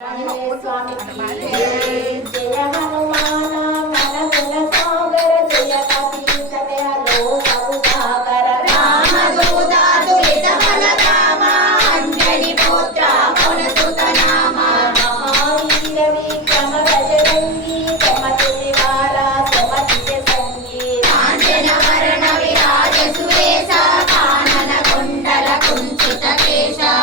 स्वामी जय जय हनुमान मन गुण सागर जय कपी सत्य लो सब सागर राम दूता दुरित फल धामा अंजनी पुत्र पवन सुत नामा महावीर विक्रम बजरंगी समति निवारा समति संगी कांचन वरण विराज सुरेशा कानन कुंडल कुंचित केशा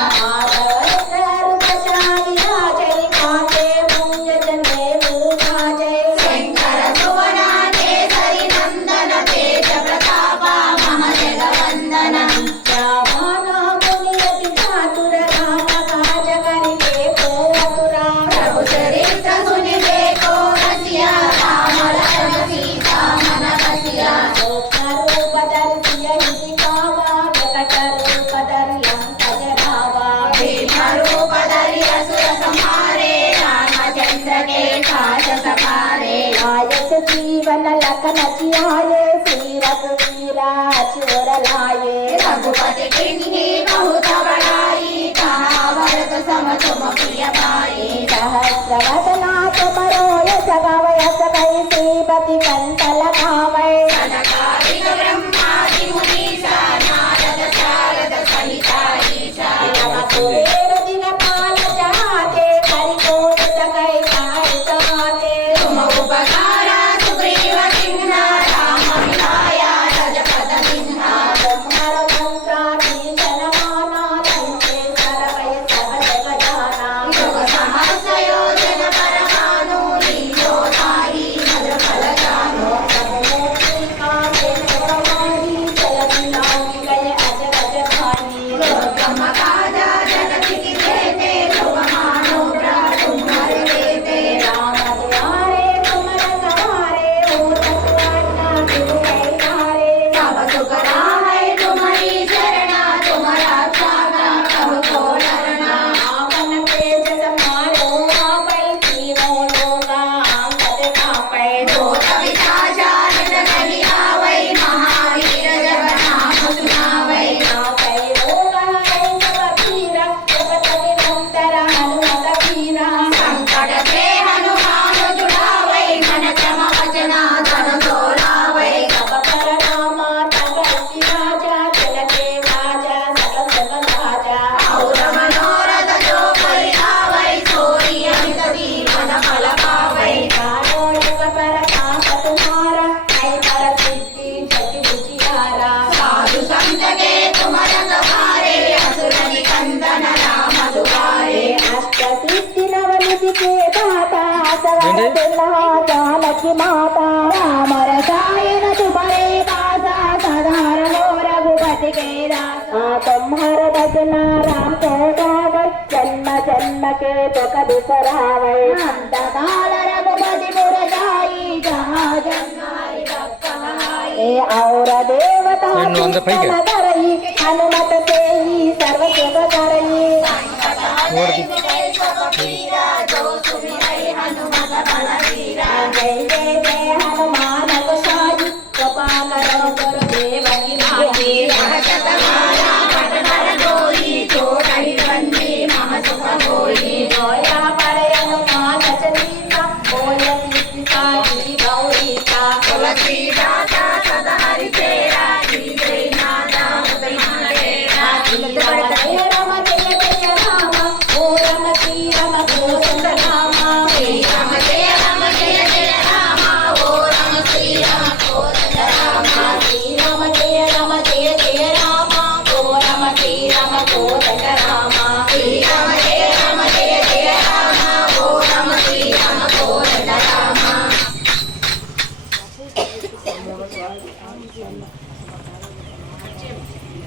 जीवन लखन जियाए श्री रघुवीरा चोर लाए रघुपति किन्हीं बहुत बड़ाई कहा भरत सम तुम प्रिय भाई सहस्रवदना तुमरो यश गावयस भई श्रीपति कंठ लगावै सनकादिक ब्रह्मादि मुनीसा नारद शारद सहिता ईशा कुबेर दिनपाल जहाते परिपूर्ण सकै काय सहाते तुम उपकार जानकी माता राम रसायन तुम्हारे पासा साधार हो रघुपति के दासा तुम्हार भजना राम को गावै जन्म जन्म के दुख बिसरावै अंत काल रघुपति पुर जाई जहाँ जन्माई भक्त कहाई और देवता करई हनुमत से ही सर्व सुख करई